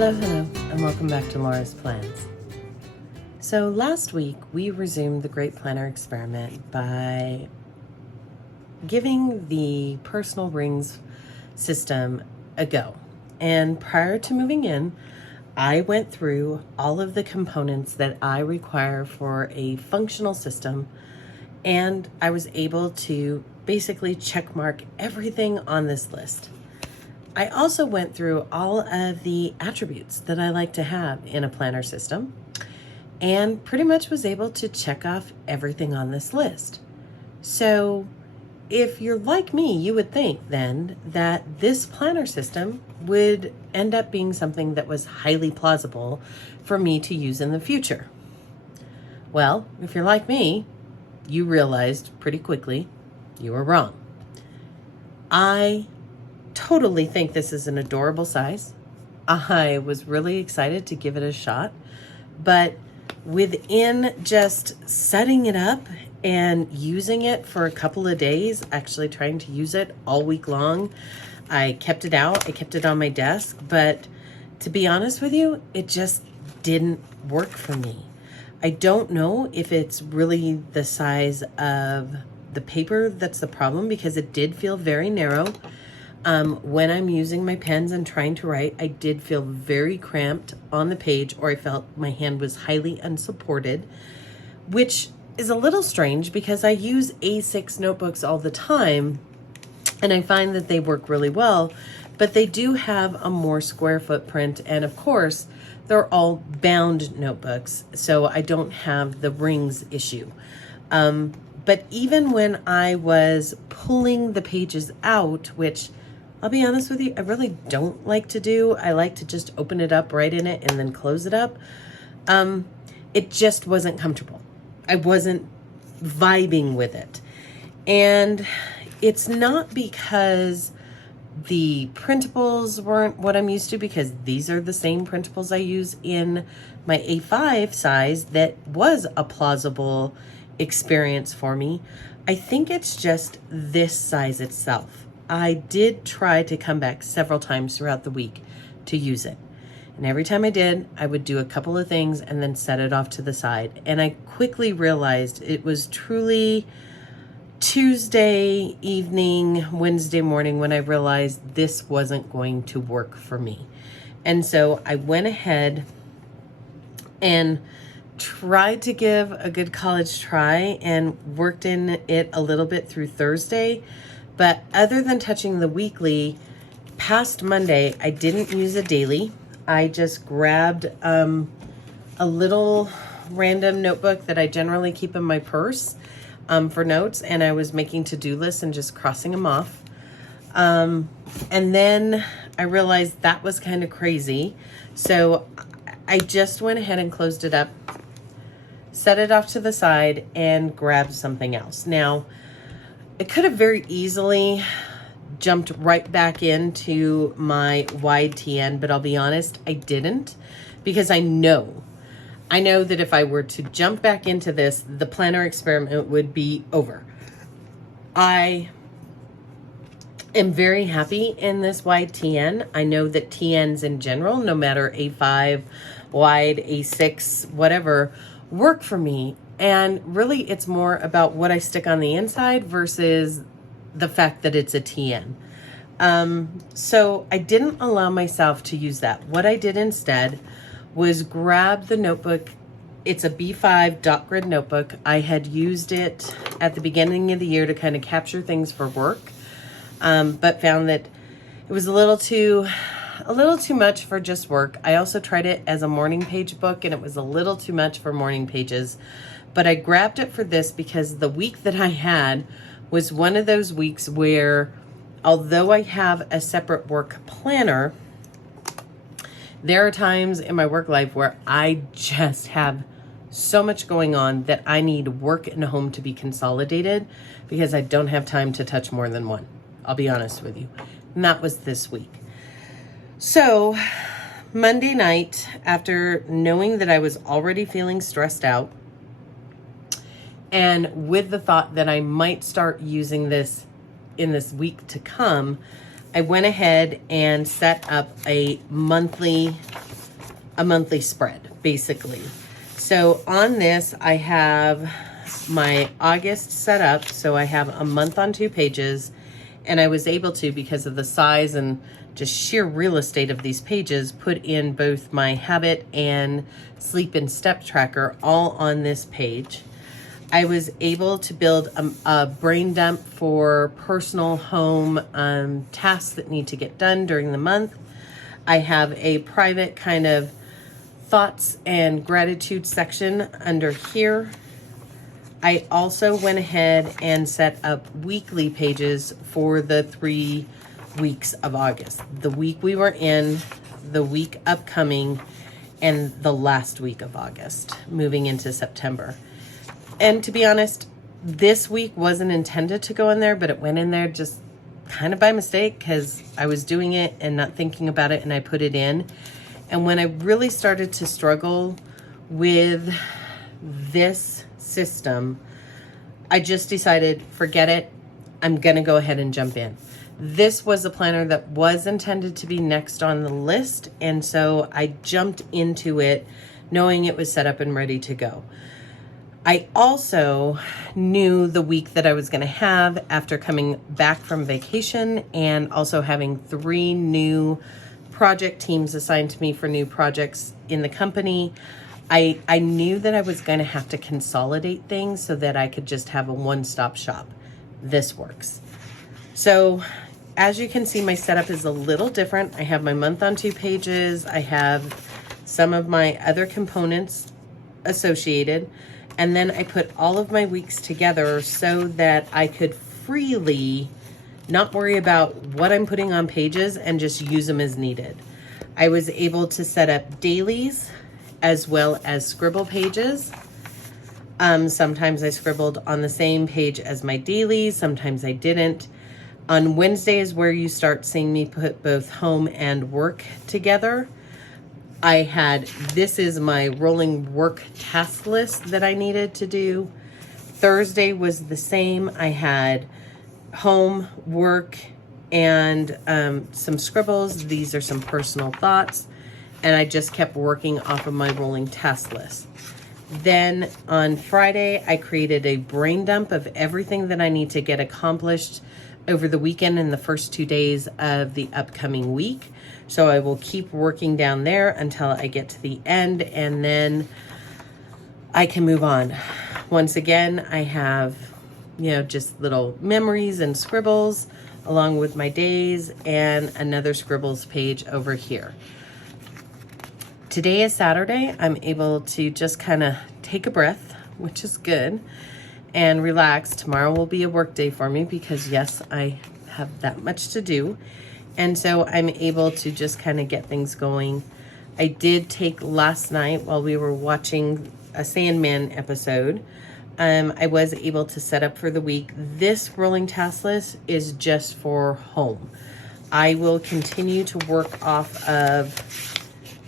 Hello, and welcome back to Lora's Plans. So last week, we resumed the Great Planner experiment by giving the personal rings system a go. And prior to moving in, I went through all of the components that I require for a functional system, and I was able to basically check mark everything on this list. I also went through all of the attributes that I like to have in a planner system and pretty much was able to check off everything on this list. So if you're like me, you would think then that this planner system would end up being something that was highly plausible for me to use in the future. Well, if you're like me, you realized pretty quickly you were wrong. I totally think this is an adorable size. I was really excited to give it a shot, but within just setting it up and using it for a couple of days, actually trying to use it all week long, I kept it out, I kept it on my desk, but to be honest with you, it just didn't work for me. I don't know if it's really the size of the paper that's the problem, because it did feel very narrow. When I'm using my pens and trying to write, I did feel very cramped on the page, or I felt my hand was highly unsupported, which is a little strange because I use A6 notebooks all the time and I find that they work really well, but they do have a more square footprint. And of course, they're all bound notebooks, so I don't have the rings issue. But even when I was pulling the pages out, which I'll be honest with you, I really don't like to do. I like to just open it up, write in it, and then close it up. It just wasn't comfortable. I wasn't vibing with it. And it's not because the printables weren't what I'm used to, because these are the same printables I use in my A5 size that was a plausible experience for me. I think it's just this size itself. I did try to come back several times throughout the week to use it. And every time I did, I would do a couple of things and then set it off to the side. And I quickly realized it was truly Tuesday evening, Wednesday morning when I realized this wasn't going to work for me. And so I went ahead and tried to give a good college try and worked in it a little bit through Thursday. But other than touching the weekly, past Monday, I didn't use a daily. I just grabbed a little random notebook that I generally keep in my purse for notes, and I was making to-do lists and just crossing them off. And then I realized that was kind of crazy. So I just went ahead and closed it up, set it off to the side, and grabbed something else. Now, I could have very easily jumped right back into my wide TN, but I'll be honest, I didn't, because I know that if I were to jump back into this, the planner experiment would be over. I am very happy in this wide TN. I know that TNs in general, no matter A5, wide, A6, whatever, work for me. And really, it's more about what I stick on the inside versus the fact that it's a TN. So I didn't allow myself to use that. What I did instead was grab the notebook. It's a B5 dot grid notebook. I had used it at the beginning of the year to kind of capture things for work, but found that it was a little too much for just work. I also tried it as a morning page book, and it was a little too much for morning pages. But I grabbed it for this because the week that I had was one of those weeks where, although I have a separate work planner, there are times in my work life where I just have so much going on that I need work and home to be consolidated because I don't have time to touch more than one. I'll be honest with you. And that was this week. So Monday night, after knowing that I was already feeling stressed out, and with the thought that I might start using this in this week to come, I went ahead and set up a monthly spread, basically. So on this, I have my August set up. So I have a month on 2 pages, and I was able to, because of the size and just sheer real estate of these pages, put in both my habit and sleep and step tracker all on this page. I was able to build a brain dump for personal home tasks that need to get done during the month. I have a private kind of thoughts and gratitude section under here. I also went ahead and set up weekly pages for the 3 weeks of August. The week we were in, the week upcoming, and the last week of August, moving into September. And to be honest, this week wasn't intended to go in there, but it went in there just kind of by mistake because I was doing it and not thinking about it, and I put it in. And when I really started to struggle with this system, I just decided, forget it. I'm going to go ahead and jump in. This was a planner that was intended to be next on the list, and so I jumped into it knowing it was set up and ready to go. I also knew the week that I was going to have after coming back from vacation, and also having 3 new project teams assigned to me for new projects in the company. I knew that I was going to have to consolidate things so that I could just have a one-stop shop. This works. So as you can see, my setup is a little different. I have my month on 2 pages. I have some of my other components associated. And then I put all of my weeks together so that I could freely not worry about what I'm putting on pages and just use them as needed. I was able to set up dailies as well as scribble pages. Sometimes I scribbled on the same page as my dailies, sometimes I didn't. On Wednesday is where you start seeing me put both home and work together. I had, this is my rolling work task list that I needed to do. Thursday was the same. I had home, work, and some scribbles. These are some personal thoughts. And I just kept working off of my rolling task list. Then on Friday, I created a brain dump of everything that I need to get accomplished over the weekend and the first 2 days of the upcoming week. So I will keep working down there until I get to the end, and then I can move on. Once again, I have, just little memories and scribbles along with my days, and another scribbles page over here. Today is Saturday. I'm able to just kind of take a breath, which is good, and relax. Tomorrow will be a work day for me because, yes, I have that much to do. And so I'm able to just kind of get things going. I did take last night while we were watching a Sandman episode. I was able to set up for the week. This rolling task list is just for home. I will continue to work off of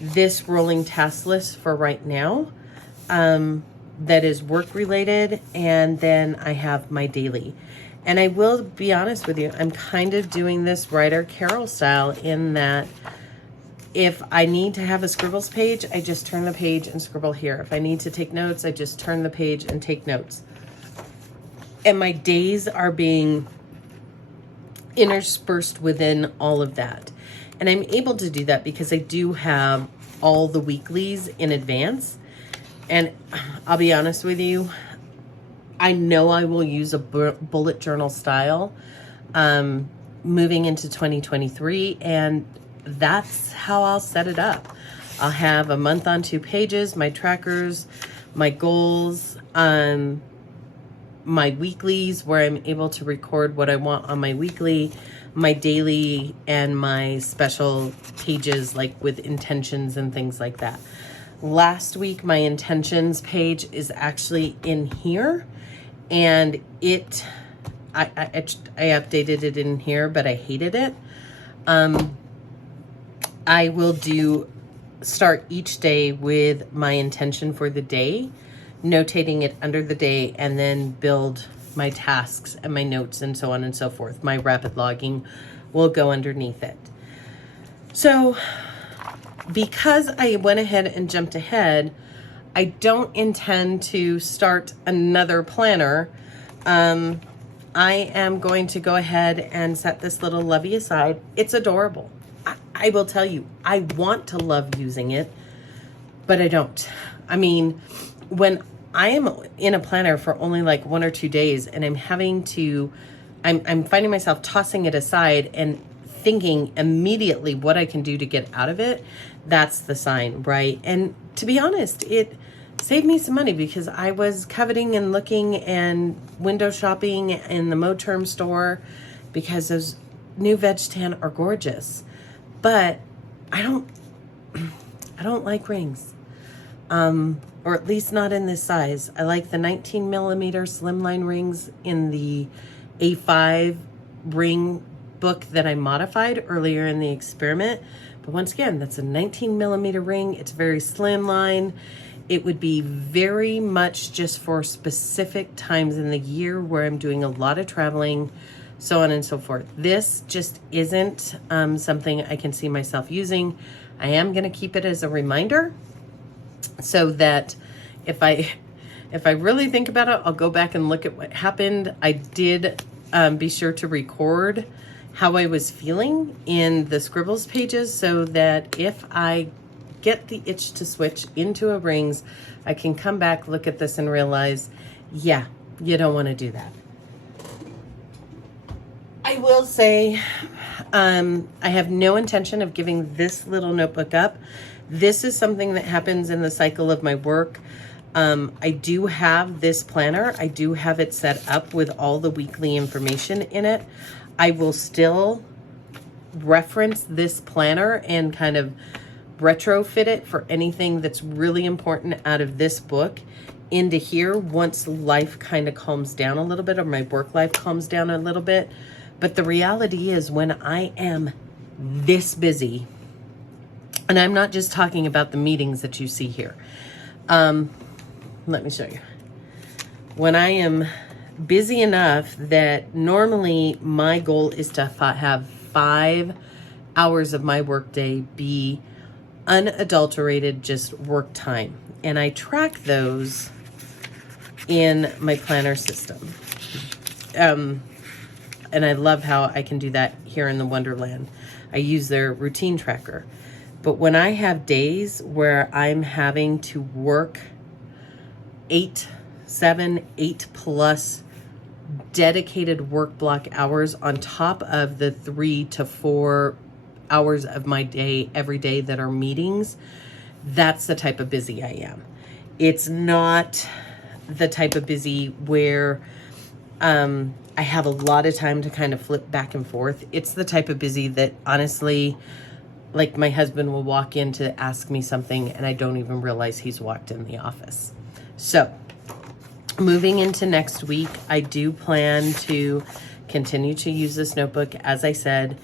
this rolling task list for right now. That is work related. And then I have my daily. And I will be honest with you, I'm kind of doing this Writer Carol style in that if I need to have a scribbles page, I just turn the page and scribble here. If I need to take notes, I just turn the page and take notes. And my days are being interspersed within all of that. And I'm able to do that because I do have all the weeklies in advance. And I'll be honest with you, I know I will use a bullet journal style moving into 2023, and that's how I'll set it up. I'll have a month on 2 pages, my trackers, my goals, my weeklies where I'm able to record what I want on my weekly, my daily, and my special pages like with intentions and things like that. Last week, my intentions page is actually in here. And I updated it in here, but I hated it. I will start each day with my intention for the day, notating it under the day, and then build my tasks and my notes and so on and so forth, my rapid logging will go underneath it. So because I went ahead and jumped ahead, I don't intend to start another planner. I am going to go ahead and set this little lovey aside. It's adorable. I will tell you, I want to love using it, but I don't. I mean, when I am in a planner for only like 1 or 2 days and I'm finding myself tossing it aside and thinking immediately what I can do to get out of it, that's the sign, right? And to be honest, it saved me some money because I was coveting and looking and window shopping in the Moterm store because those new veg tan are gorgeous. But I don't like rings, or at least not in this size. I like the 19 millimeter slimline rings in the A5 ring book that I modified earlier in the experiment. But once again, that's a 19 millimeter ring. It's very slimline. It would be very much just for specific times in the year where I'm doing a lot of traveling, so on and so forth. This just isn't something I can see myself using. I am going to keep it as a reminder so that if I really think about it, I'll go back and look at what happened. I did be sure to record how I was feeling in the scribbles pages so that if I get the itch to switch into a rings, I can come back, look at this and realize, yeah, you don't want to do that. I will say, I have no intention of giving this little notebook up. This is something that happens in the cycle of my work. I do have this planner. I do have it set up with all the weekly information in it. I will still reference this planner and kind of retrofit it for anything that's really important out of this book into here once life kind of calms down a little bit, or my work life calms down a little bit. But the reality is, when I am this busy, and I'm not just talking about the meetings that you see here. Let me show you. When I am busy enough that normally my goal is to have 5 hours of my workday be unadulterated, just work time. And I track those in my planner system. And I love how I can do that here in the Wonderland. I use their routine tracker. But when I have days where I'm having to work 8 plus dedicated work block hours on top of the 3 to 4 hours of my day every day that are meetings, that's the type of busy I am. It's not the type of busy where I have a lot of time to kind of flip back and forth. It's the type of busy that honestly, like, my husband will walk in to ask me something and I don't even realize he's walked in the office. So moving into next week, I do plan to continue to use this notebook. As I said,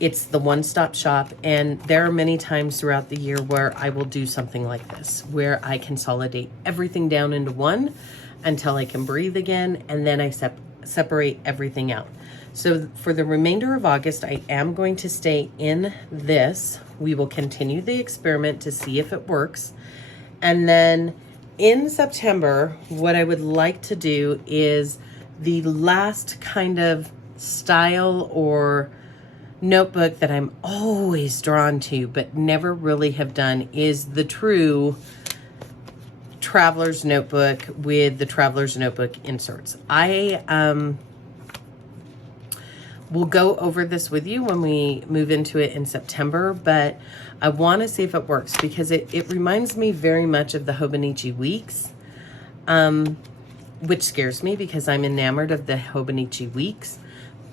it's the one-stop shop, and there are many times throughout the year where I will do something like this, where I consolidate everything down into one until I can breathe again, and then I separate everything out. So for the remainder of August, I am going to stay in this. We will continue the experiment to see if it works. And then in September, what I would like to do is the last kind of style or notebook that I'm always drawn to but never really have done is the true traveler's notebook with the traveler's notebook inserts. I will go over this with you when we move into it in September, but I want to see if it works because it reminds me very much of the Hobonichi Weeks, which scares me because I'm enamored of the Hobonichi Weeks,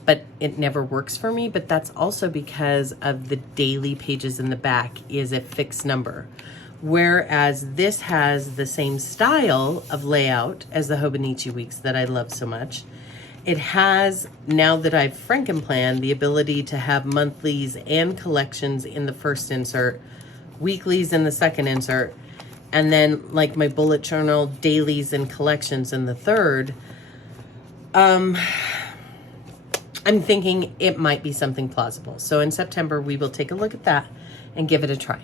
but it never works for me. But that's also because of the daily pages in the back is a fixed number. Whereas this has the same style of layout as the Hobonichi Weeks that I love so much. It has, now that I've Frankenplanned, the ability to have monthlies and collections in the first insert, weeklies in the second insert, and then like my bullet journal, dailies and collections in the third. I'm thinking it might be something plausible. So in September, we will take a look at that and give it a try.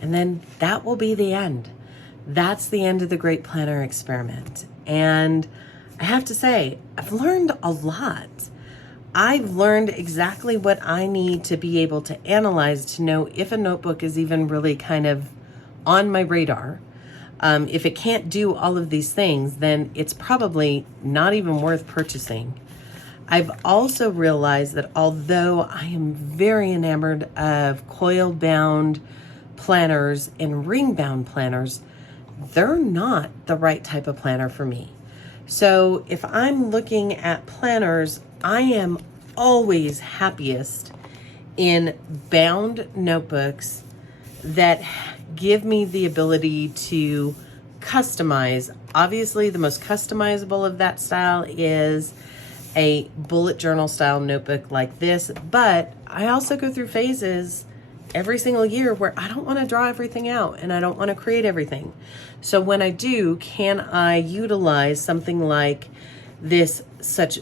And then that will be the end. That's the end of the Great Planner Experiment. And I have to say, I've learned a lot. I've learned exactly what I need to be able to analyze to know if a notebook is even really kind of on my radar. If it can't do all of these things, then it's probably not even worth purchasing. I've also realized that although I am very enamored of coil-bound planners and ring-bound planners, they're not the right type of planner for me. So if I'm looking at planners, I am always happiest in bound notebooks that give me the ability to customize. Obviously, the most customizable of that style is a bullet journal style notebook like this, but I also go through phases every single year where I don't want to draw everything out and I don't want to create everything. So when I do, can I utilize something like this, such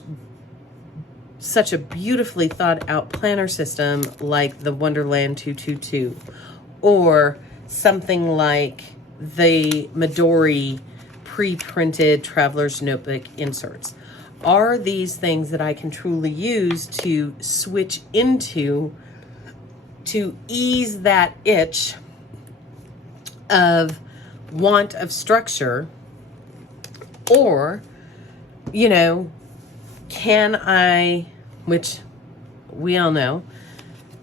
a beautifully thought out planner system like the Wonderland 222, or something like the Midori pre-printed traveler's notebook inserts? Are these things that I can truly use to switch into to ease that itch of want of structure? Or, can I, which we all know,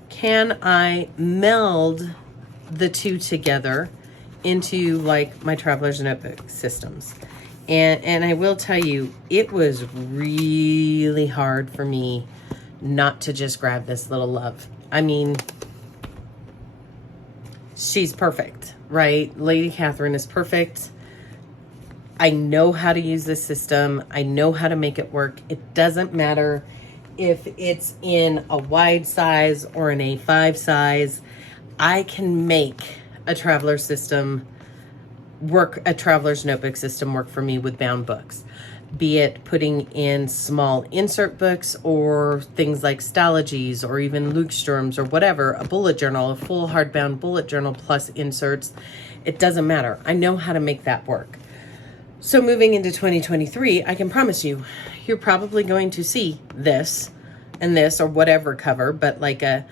can I meld the two together into like my traveler's notebook systems? And I will tell you, it was really hard for me not to just grab this little love. I mean, she's perfect, right? Lady Catherine is perfect. I know how to use this system. I know how to make it work. It doesn't matter if it's in a wide size or an A5 size. I can make a traveler system work, a traveler's notebook system work for me with bound books, be it putting in small insert books or things like Stalogies or even Leuchtturms or whatever, a bullet journal, a full hardbound bullet journal plus inserts. It doesn't matter. I know how to make that work. So moving into 2023, I can promise you, you're probably going to see this and this or whatever cover, but like a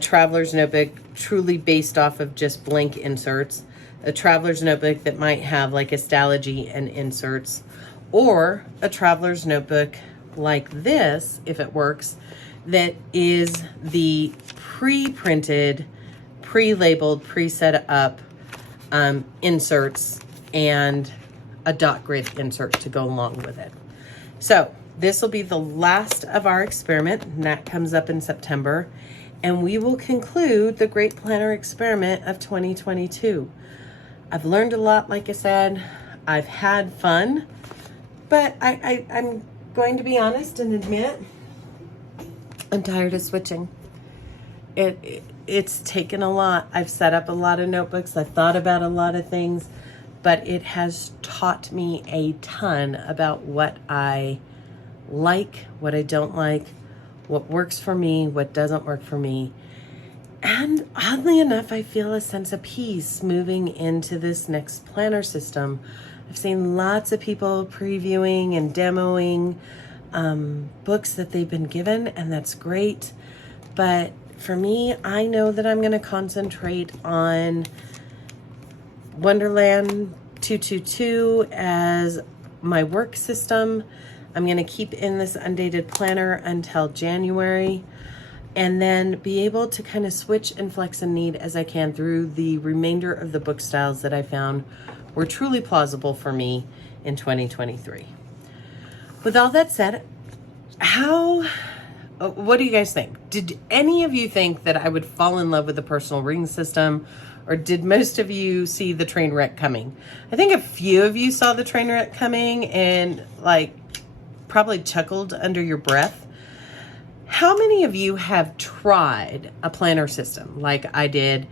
traveler's notebook truly based off of just blank inserts, a traveler's notebook that might have like a Stalogy and inserts, or a traveler's notebook like this, if it works, that is the pre-printed, pre-labeled, pre-set up inserts and a dot grid insert to go along with it. So this will be the last of our experiment, and that comes up in September, and we will conclude the Great Planner Experiment of 2022. I've learned a lot, like I said. I've had fun, but I'm going to be honest and admit I'm tired of switching. It's taken a lot. I've set up a lot of notebooks. I've thought about a lot of things, but it has taught me a ton about what I like, what I don't like, what works for me, what doesn't work for me. And oddly enough, I feel a sense of peace moving into this next planner system. I've seen lots of people previewing and demoing books that they've been given, and that's great. But for me, I know that I'm going to concentrate on Wonderland 222 as my work system. I'm going to keep in this undated planner until January, and then be able to kind of switch and flex and need as I can through the remainder of the book styles that I found were truly plausible for me in 2023. With all that said, what do you guys think? Did any of you think that I would fall in love with the personal ring system, or did most of you see the train wreck coming? I think a few of you saw the train wreck coming and probably chuckled under your breath. How many of you have tried a planner system like I did,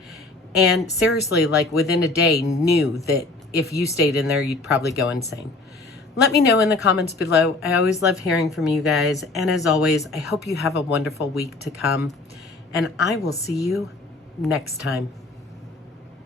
and seriously, within a day knew that if you stayed in there, you'd probably go insane? Let me know in the comments below. I always love hearing from you guys. And as always, I hope you have a wonderful week to come. And I will see you next time.